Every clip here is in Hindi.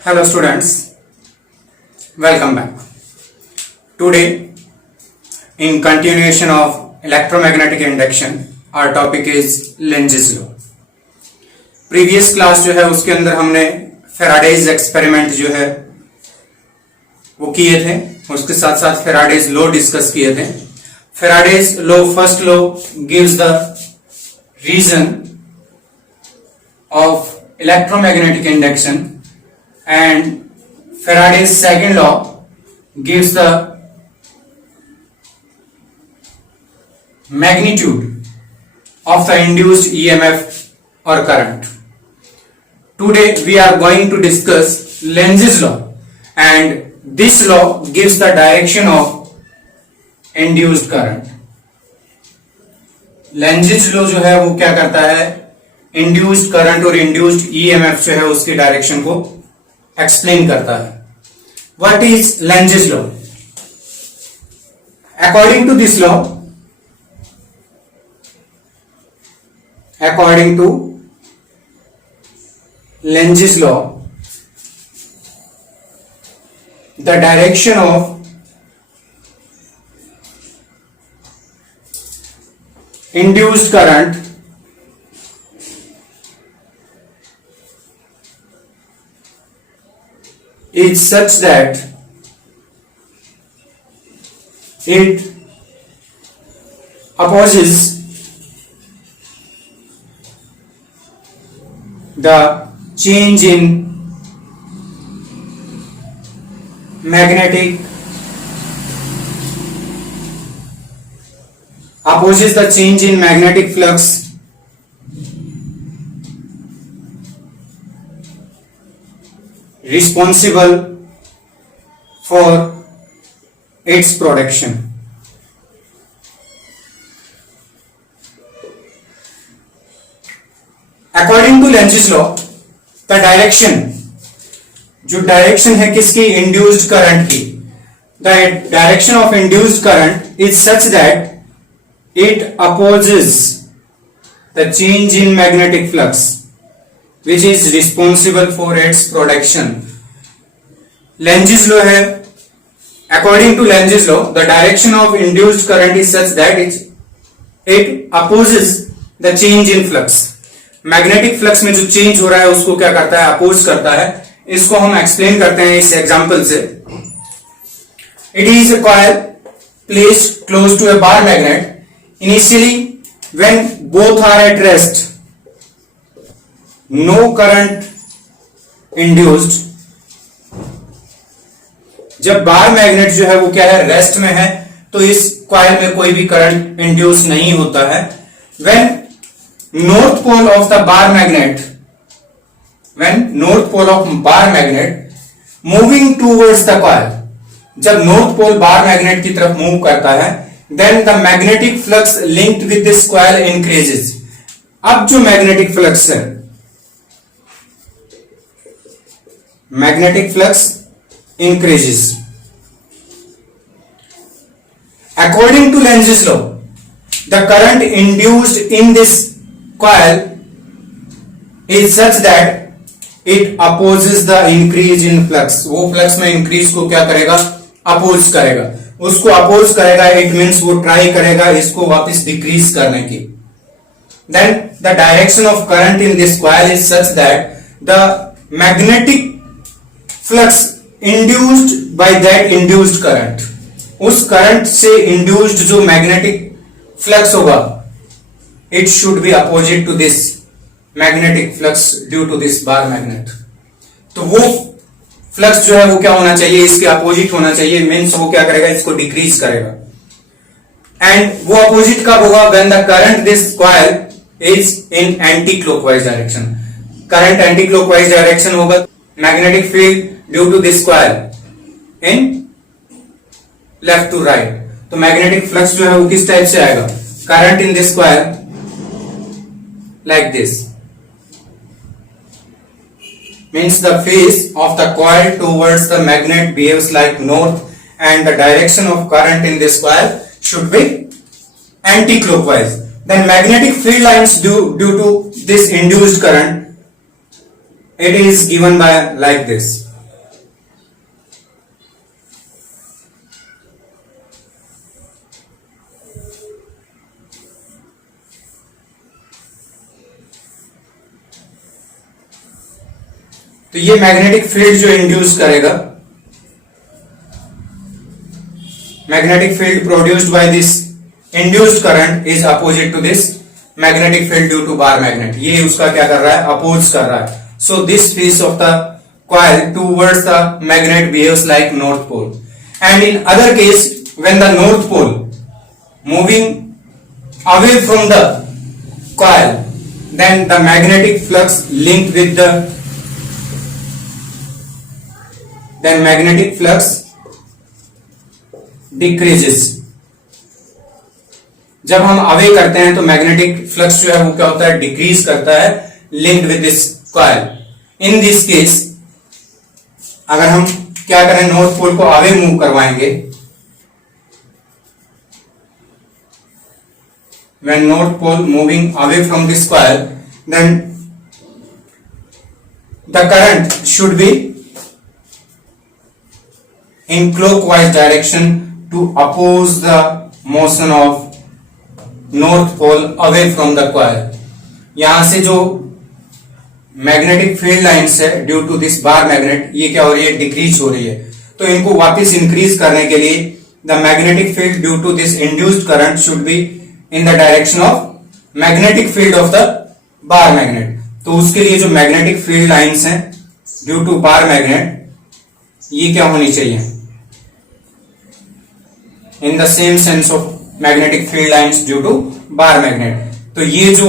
Hello students, welcome back. Today, in continuation of electromagnetic induction, our topic is Lenge's law. Previous class जो है उसके अंदर हमने फेराडेज एक्सपेरिमेंट जो है वो किए थे, उसके साथ साथ फेराडेज लॉ डिस्कस किए थे. Faraday's law, first law gives the reason of electromagnetic induction, and Faraday's second law gives the magnitude of the induced EMF or current. Today we are going to discuss Lenge's law, and this law gives the direction of induced current. Lenge's law जो है वो क्या करता है, इंड्यूस्ड करंट और इंड्यूस्ड ईएमएफ जो है उसकी डायरेक्शन को एक्सप्लेन करता है. What is Lenz's law? According to Lenz's law, the direction of induced current is such that it opposes the change in magnetic flux responsible for its production. According to Lenge's law, the direction, जो डायरेक्शन है किसकी, इंड्यूस्ड करंट की, the direction of induced current is such that it opposes the change in magnetic flux which is responsible for its production. Lenge's law है, according to Lenge's law, the direction of induced current is such that it opposes the change in flux. Magnetic flux में जो चेंज हो रहा है उसको क्या करता है, अपोज करता है. इसको हम एक्सप्लेन करते हैं इस एग्जांपल से. It is a coil placed close to a bar magnet. Initially, when both are at rest, no current induced. जब बार मैग्नेट जो है वो क्या है, रेस्ट में है, तो इस कॉइल में कोई भी करंट इंड्यूस नहीं होता है. when north pole of the bar magnet moving towards the coil, जब नॉर्थ पोल बार मैग्नेट की तरफ मूव करता है, then the magnetic flux linked with this coil increases. अब जो मैग्नेटिक फ्लक्स है, magnetic flux increases. According to Lenge's law, the current induced in this coil is such that it opposes the increase in flux. वो फ्लक्स में इंक्रीज को क्या करेगा, अपोज करेगा. उसको अपोज करेगा, इट मीन्स वो ट्राई करेगा इसको वापस डिक्रीज करने की. Then the direction of current in this coil is such that the magnetic flux induced by that induced current, उस करंट से इंड्यूस्ड जो मैग्नेटिक फ्लक्स होगा, it should be opposite to this magnetic flux due to this bar magnet. तो वो फ्लक्स जो है वो क्या होना चाहिए, इसके अपोजिट होना चाहिए. मीन्स वो क्या करेगा, इसको डिक्रीज करेगा. एंड वो अपोजिट कब होगा, when the current this coil is in anti clockwise direction. Current anti clockwise direction होगा, magnetic field due to this coil in left to right. तो मैग्नेटिक फ्लक्स जो है वो किस टाइप से आएगा, current in this coil like this, means the face of the coil towards the magnet behaves like north, and the direction of current in this coil should be anti clockwise. Then magnetic field lines due to this induced current, it is given by like this. तो ये मैग्नेटिक फील्ड जो इंड्यूस करेगा, magnetic field produced by this induced current is opposite to this magnetic field due to bar magnet. ये उसका क्या कर रहा है, अपोज कर रहा है. So this piece of the coil towards the magnet behaves like north pole. And in other case, when the north pole moving away from the coil, then the magnetic flux linked with the magnetic flux decreases. जब हम अवे करते हैं तो मैग्नेटिक फ्लक्स जो है वो क्या होता है, डिक्रीज करता है, linked with this coil. In this case अगर हम क्या करें, नॉर्थ पोल को अवे मूव करवाएंगे, when north pole moving away from this coil, then the current should be in clockwise direction to oppose the motion of north pole away from the coil. यहां से जो मैग्नेटिक फील्ड लाइंस है due to this bar magnet, ये क्या हो रही है, डिक्रीज हो रही है. तो इनको वापस इंक्रीज करने के लिए the magnetic field due to this induced current should be in the direction of magnetic field of the bar magnet. तो उसके लिए जो मैग्नेटिक फील्ड लाइंस हैं ड्यू टू बार मैग्नेट, ये क्या होनी चाहिए, in the same sense of magnetic field lines due to bar magnet. तो ये जो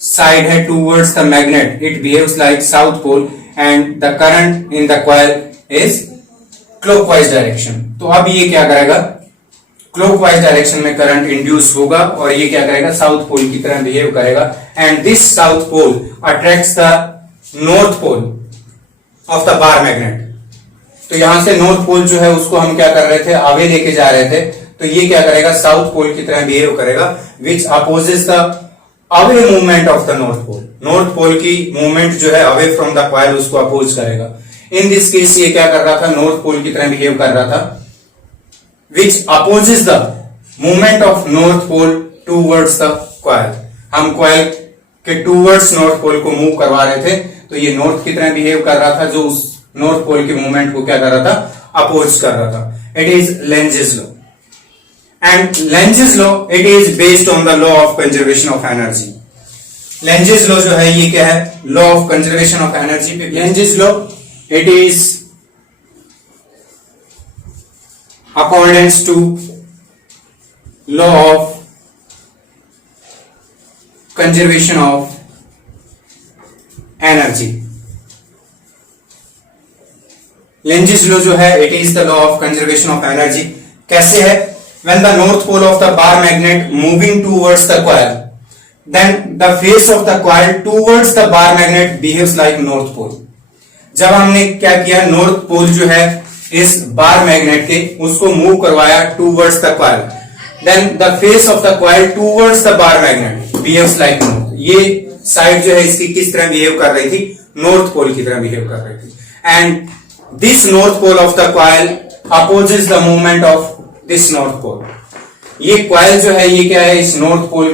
साइड है towards the magnet, it behaves like south pole and the current in the coil is clockwise direction. तो अब ये क्या करेगा, clockwise direction में करंट इंड्यूस होगा और ये क्या करेगा, साउथ पोल की तरह बिहेव करेगा. And this south pole attracts the north pole of the bar magnet. तो यहां से नॉर्थ पोल जो है उसको हम क्या कर रहे थे, अवे लेके जा रहे थे. तो ये क्या करेगा, साउथ पोल की तरह बिहेव करेगा, which opposes the away movement of the north pole. North pole की मूवमेंट जो है अवे फ्रॉम द कॉइल उसको अपोज करेगा. इन दिस केस ये क्या कर रहा था, नॉर्थ पोल की तरह बिहेव कर रहा था, which opposes the movement of north pole towards the coil. हम कॉइल के टूवर्ड्स नॉर्थ पोल को मूव करवा रहे थे, तो ये नॉर्थ की तरह बिहेव कर रहा था, जो उस नॉर्थ पोल के मूवमेंट को क्या कर रहा था, अपोज कर रहा था. It is Lenz's law. And Lenz's law, it is based on the law of conservation of energy. Lenz's law जो है ये क्या है, law of conservation of energy. Lenz's law, it is according to law of conservation of energy. Lenz's law जो है, it is the law of conservation of energy. कैसे है, when the north pole of the bar magnet moving towards the coil, then the face of the coil towards the bar magnet behaves like north pole. जब हमने क्या किया, नॉर्थ पोल जो है इस बार मैग्नेट के, उसको मूव करवाया towards the coil, then the face of the coil towards the bar magnet behaves like north. ये साइड जो है इसकी किस तरह बिहेव कर रही थी, नॉर्थ पोल की तरह बिहेव कर रही थी. And this north pole of the coil opposes the movement of this north pole. ये coil जो है ये क्या है, इस north pole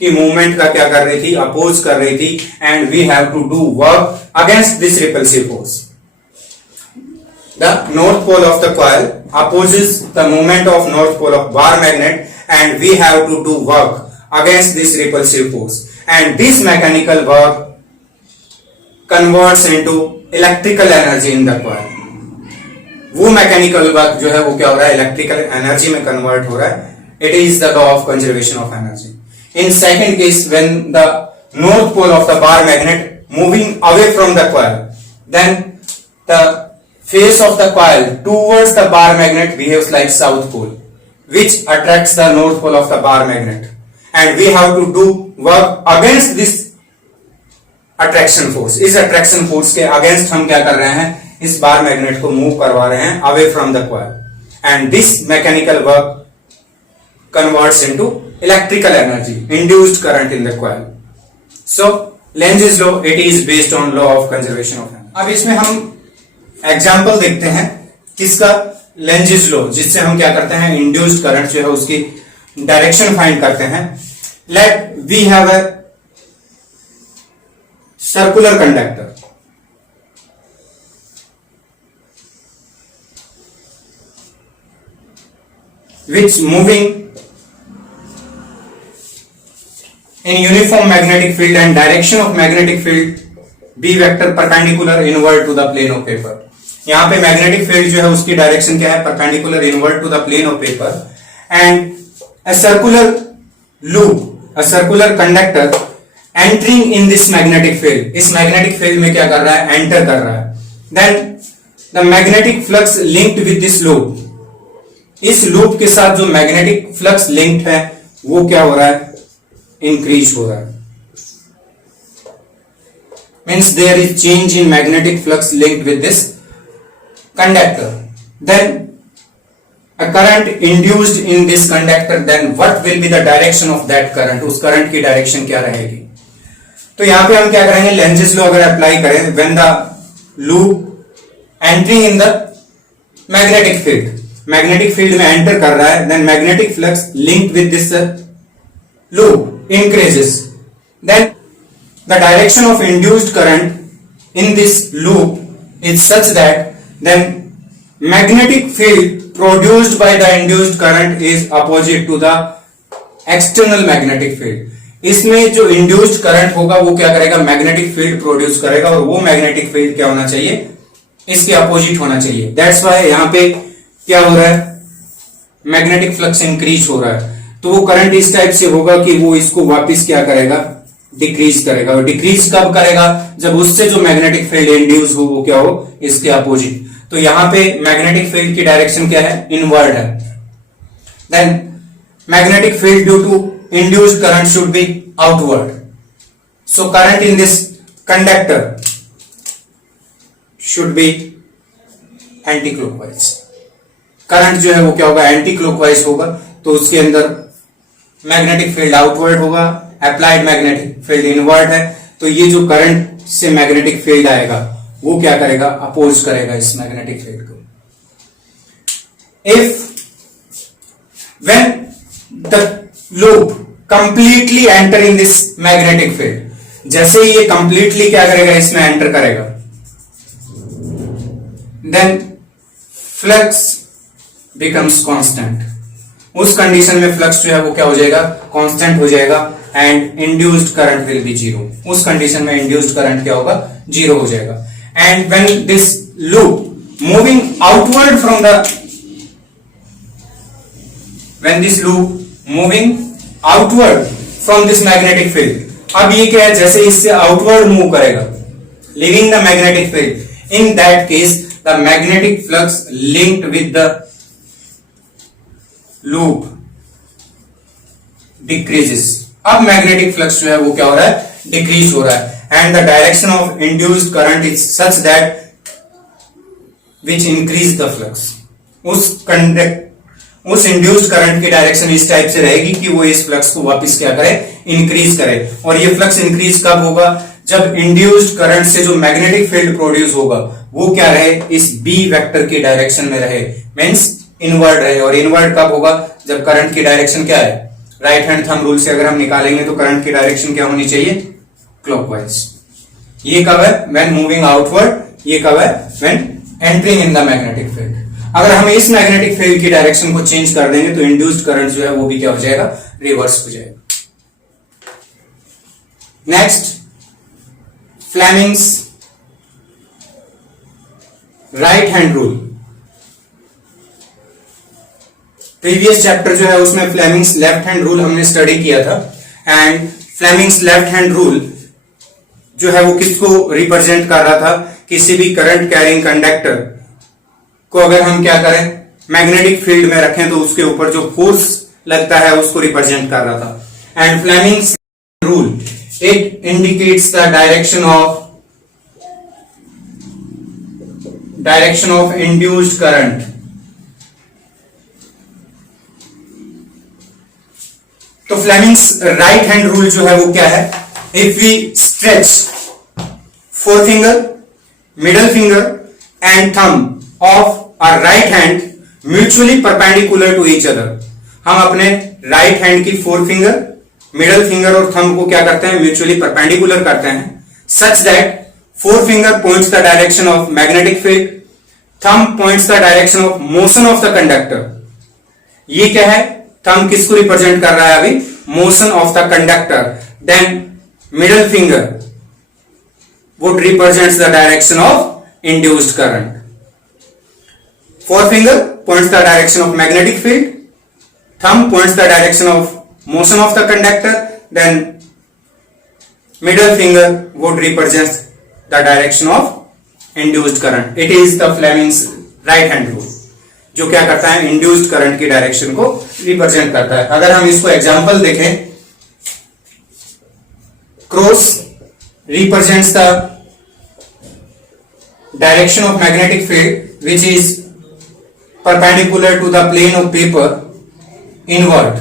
की मूवमेंट का क्या कर रही थी, अपोज कर रही थी. and we have to do work against this repulsive force. The north pole of the coil opposes the movement of north pole of bar magnet and we have to do work against this repulsive force. And this mechanical work converts into electrical energy in the coil. वो मैकेनिकल वर्क जो है वो क्या हो रहा है, इलेक्ट्रिकल एनर्जी में कन्वर्ट हो रहा है. It is the law of conservation of energy. In second case, when the north pole of the bar magnet moving away from the coil, then the face of the coil towards the bar magnet behaves like south pole, which attracts the north pole of the bar magnet, and we have to do work against this attraction force. इस attraction force के against हम क्या कर रहे हैं, इस बार मैग्नेट को मूव करवा रहे हैं away from the coil, and this mechanical work converts into electrical energy, induced current in the coil. So Lenz's law, it is based on law of conservation of energy. अब इसमें हम एग्जाम्पल देखते हैं किसका, लेंजेस लॉ, जिससे हम क्या करते हैं, इंड्यूस्ड करंट जो है उसकी डायरेक्शन फाइंड करते हैं. Let we have a circular conductor. which moving in uniform magnetic field and direction of magnetic field B vector perpendicular inward to the plane of paper. यहाँ पे मैग्नेटिक फील्ड जो है उसकी डायरेक्शन क्या है, perpendicular inward to the plane of paper, and a circular loop, a circular conductor entering in this magnetic field, इस मैग्नेटिक फील्ड में क्या कर रहा है, एंटर कर रहा है. Then the magnetic flux linked with this loop, इस लूप के साथ जो मैग्नेटिक फ्लक्स लिंक्ड है वो क्या हो रहा है, इंक्रीज हो रहा है. Means there is change in magnetic flux linked with this conductor. Then a current induced in this conductor, then what will be the direction of that current, उस current की direction क्या रहेगी. तो यहां पे हम क्या करेंगे, लेंजेस लॉ अगर अप्लाई करें, when the loop entering in the magnetic field, magnetic field में enter कर रहा है, then magnetic flux linked with this loop increases, then the direction of induced current in this loop is such that then magnetic field produced by the induced current is opposite to the external magnetic field. इसमें जो induced current होगा वो क्या करेगा, magnetic field produce करेगा, और वो magnetic field क्या होना चाहिए, इसके अपोजिट होना चाहिए. That's why यहाँ पे क्या हो रहा है, magnetic flux increase हो रहा है. तो वो करंट इस टाइप से होगा कि वो इसको वापस क्या करेगा, डिक्रीज करेगा. और डिक्रीज कब करेगा, जब उससे जो मैग्नेटिक फील्ड इंड्यूस हो वो क्या हो, इसके अपोजिट. तो यहां पे मैग्नेटिक फील्ड की डायरेक्शन क्या है, इनवर्ड है. Then magnetic field due to induced current should be outward. So current in this conductor should be anti clockwise. Current जो है वो क्या होगा, एंटी क्लॉकवाइज होगा. तो उसके अंदर मैग्नेटिक फील्ड आउटवर्ड होगा, अप्लाइड मैग्नेटिक फील्ड इनवर्ड है. तो ये जो करंट से मैग्नेटिक फील्ड आएगा वो क्या करेगा, अपोज करेगा इस मैग्नेटिक फील्ड को. If when the loop completely enter in this magnetic field, जैसे ही ये कंप्लीटली क्या करेगा, इसमें एंटर करेगा, देन फ्लक्स बिकम्स कांस्टेंट. उस कंडीशन में फ्लक्स जो है वो क्या हो जाएगा, कांस्टेंट हो जाएगा, and induced current will be zero. उस कंडीशन में इंड्यूस्ड करंट क्या होगा, जीरो हो जाएगा. And when this loop moving outward from the, when this loop moving outward from this magnetic field, अब ये क्या है, जैसे इससे आउटवर्ड मूव करेगा, leaving the magnetic field, in that case the magnetic flux linked with the loop decreases. अब मैग्नेटिक फ्लक्स जो है वो क्या हो रहा है, डिक्रीज हो रहा है. And the direction of induced current is such that which increase the flux. उस इंड्यूस्ड करंट की डायरेक्शन इस टाइप से रहेगी कि वो इस फ्लक्स को वापस क्या करे, इंक्रीज करे. और ये फ्लक्स इंक्रीज कब होगा, जब इंड्यूस्ड करंट से जो मैग्नेटिक फील्ड प्रोड्यूस होगा वो क्या रहे, इस बी वेक्टर की डायरेक्शन में रहे, मीन्स इनवर्ड रहे. और इनवर्ड कब होगा, जब करंट की डायरेक्शन क्या है, राइट हैंड थंब रूल से अगर हम निकालेंगे तो करंट की डायरेक्शन क्या होनी चाहिए, क्लॉकवाइज. ये कब है, व्हेन मूविंग आउटवर्ड. ये कब है, when entering in the magnetic field. अगर हम इस मैग्नेटिक फील्ड की डायरेक्शन को चेंज कर देंगे तो इंड्यूस्ड करंट जो है वो भी क्या हो जाएगा, रिवर्स हो जाएगा. Next, Fleming's right hand rule. Previous chapter जो है उसमें फ्लेमिंग्स लेफ्ट हैंड रूल हमने स्टडी किया था. And Fleming's left hand rule जो है वो किसको रिप्रेजेंट कर रहा था, किसी भी करंट कैरिंग कंडक्टर को अगर हम क्या करें, मैग्नेटिक फील्ड में रखें तो उसके ऊपर जो फोर्स लगता है उसको रिप्रेजेंट कर रहा था. And Fleming's rule, it indicates the direction of induced current. तो फ्लेमिंग्स राइट हैंड रूल जो है वो क्या है, if we stretch forefinger, middle finger and thumb of our right hand mutually perpendicular to each other. हम अपने राइट हैंड की फोरफिंगर, मिडल फिंगर और थंब को क्या करते हैं, म्यूचुअली परपेंडिकुलर करते हैं, such that forefinger points the direction of magnetic field, thumb points the direction of motion of the conductor, ये क्या है, थंब किसको रिप्रेजेंट कर रहा है अभी, motion of the conductor. Then middle finger would represents the direction of induced current. Forefinger points the direction of magnetic field. Thumb points the direction of motion of the conductor. Then middle finger would represent the direction of induced current. It is the Fleming's right hand rule, जो क्या करता है, इंड्यूस्ड करंट की डायरेक्शन को रिप्रेजेंट करता है. अगर हम इसको एग्जांपल देखें, cross represents the direction of magnetic field which is perpendicular to the plane of paper inward.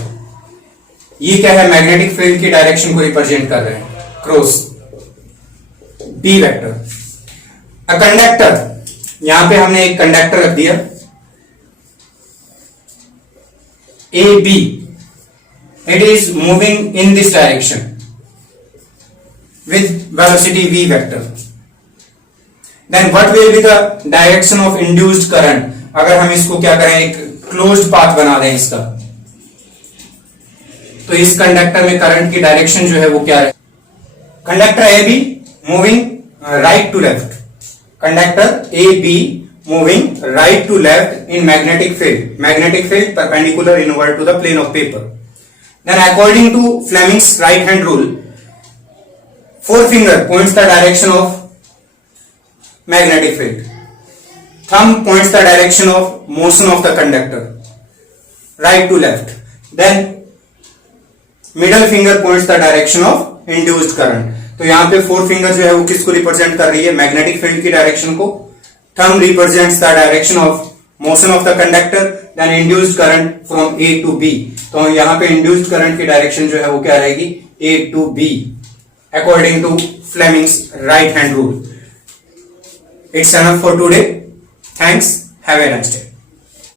ये क्या है, मैग्नेटिक फील्ड की डायरेक्शन को रिप्रेजेंट कर रहे हैं, cross. B vector. A conductor, यहां पे हमने एक कंडक्टर रख दिया A B. It is moving in this direction with velocity v vector. Then what will be the direction of induced current? अगर हम इसको क्या करें, एक क्लोज्ड पाथ बना दें इसका, तो इस कंडक्टर में करंट की डायरेक्शन जो है वो क्या है, conductor A B moving right to left. Conductor A B moving right to left in magnetic field. Magnetic field perpendicular inward to the plane of paper. Then according to Fleming's right hand rule, forefinger points the direction of magnetic field. Thumb points the direction of motion of the conductor, right to left. Then middle finger points the direction of induced current. तो यहाँ पे forefinger जो है वो किसको रिप्रेजेंट कर रही है, मैग्नेटिक फील्ड की डायरेक्शन को. Thumb represents the direction of motion of the conductor. Then induced current from A to B. तो यहाँ पे induced current की डायरेक्शन जो है वो क्या रहेगी, A to B. According to Fleming's right hand rule. It's enough for today. Thanks. Have a nice day.